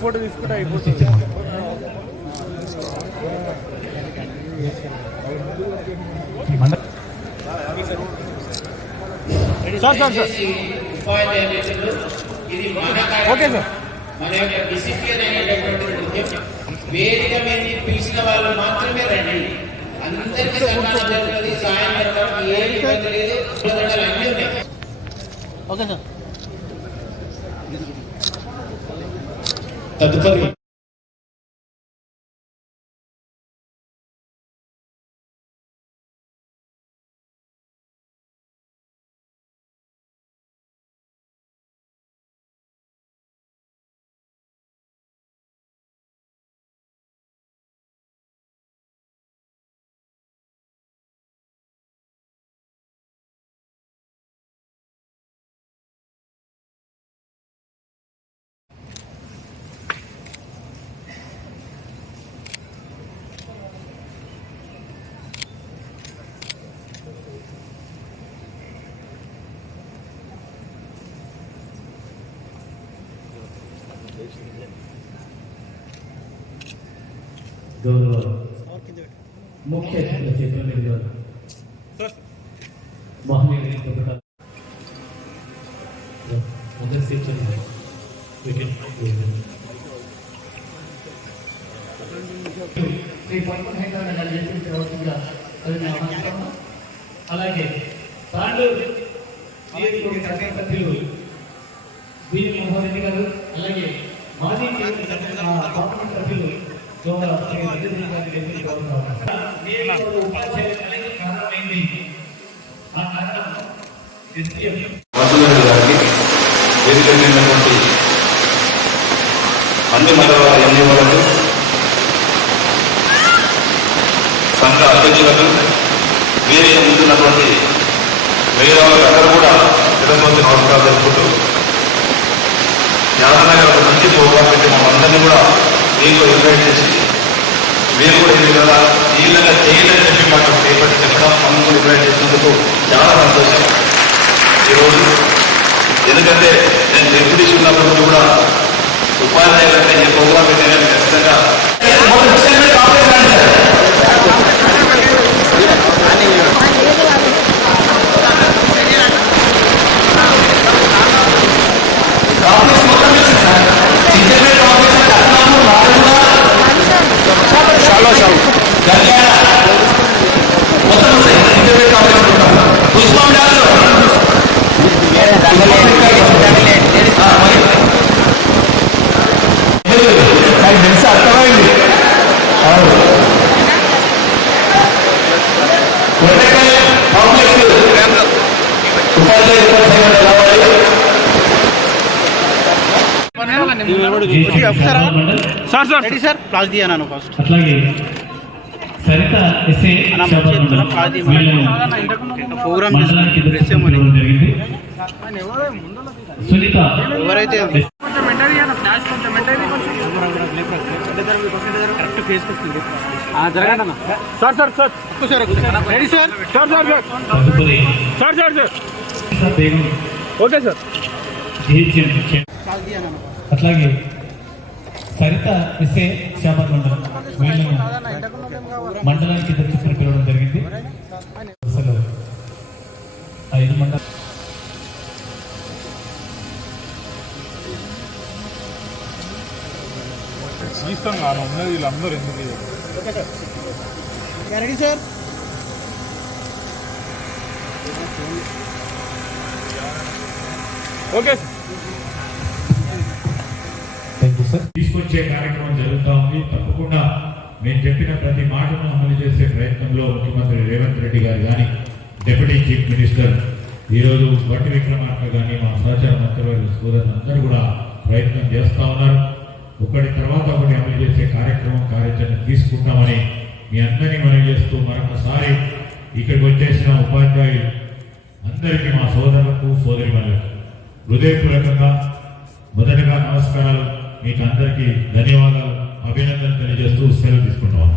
Photo తీసుకుంటే అయిపోతుంది. Sir sir sir. Okay sir. మన యొక్క డిసిప్లిన్ అనేటటువంటి ముఖ్యం వేదిక మీద పిలిచిన వాళ్ళు మాత్రమే రండి అందరికీ సన్మానం జరుగుతుంది సాయం ఏ ఇబ్బంది లేదు అన్నీ ఉన్నాయి ఓకే సార్. తదుపరి గౌరవ ముఖ్య అతిథుల సిబ్బంది ద్వారా మహనీయుల పుస్తకాలు మొదటి సెక్షన్ శ్రీ పద్మనాభ గారు చేసిన అలాగే తాండూరు నియోజకవర్గ సంఘ సభ్యులు బిఎం మోహన్ రెడ్డి గారు అలాగే మాజీ పార్లమెంట్ సభ్యులు గౌరవ అన్ని మండల ఎన్నికలకు సంఘ అధ్యక్షులకు వేదిక ముందున్నటువంటి వేరే వాళ్ళందరూ కూడా తిరుపతి నమస్కారం తెలుపుకుంటూ యాదనగర్ ఒక మంచి ప్రోగ్రాం పెట్టి మమ్మల్ని కూడా దీంట్లో ఇన్వైట్ చేసి మీరు కూడా ఇది కదా ఈ విధంగా చేయాలని చెప్పి మాకు చేపట్టి చెప్పడం మమ్మల్ని కూడా ఇన్వైట్ చేసినందుకు చాలా సంతోషం. ఈరోజు ఎందుకంటే నేను డిప్యూటీ ఉన్నప్పుడు కూడా ఉపాధ్యాయులంటే ఈ ప్రోగ్రాం పెట్టి నేను ఖచ్చితంగా Close. Sir sir. Ready sir? ప్లాస్ దియా ఫస్ట్. ప్రోగ్రామ్ ఎవరైతే జరగండి అన్న. Sir sir sir. Sir ready sir? Sir sir sir. తదుపరి sir sir sir. Sunita Begum. Okay sir. GHM chair- అట్లాగే సరిత ఎస్ఏ శాపర్ మండలం వీళ్ళను మండలానికి దక్షిణ పిలవడం జరిగింది. అసలు ఐదు మండలం ఇష్టం కాను ఉన్నది వీళ్ళందరూ ఎందుకు ఇది? Ready sir. Okay sir. తీసుకొచ్చే కార్యక్రమం జరుగుతూ ఉంది. తప్పకుండా మేము చెప్పిన ప్రతి మాటను అమలు చేసే ప్రయత్నంలో ముఖ్యమంత్రి రేవంత్ రెడ్డి గారు కానీ డిప్యూటీ చీఫ్ మినిస్టర్ ఈరోజు బట్టి విక్రమార్క కానీ మా సహచార మంత్రివర్గ సోదరులు అందరూ కూడా ప్రయత్నం చేస్తూ ఉన్నారు. ఒకటి తర్వాత ఒకటి అమలు చేసే కార్యక్రమం కార్యాచరణ తీసుకుంటామని మీ అందరినీ మనం చేస్తూ మరొకసారి ఇక్కడికి వచ్చేసిన ఉపాధ్యాయులు అందరికీ మా సోదరులకు సోదరి హృదయపూర్వకంగా మొదటగా నమస్కారాలు. మీకు అందరికీ ధన్యవాదాలు అభినందనలు తెలియజేస్తూ సెలవు తీసుకుంటాం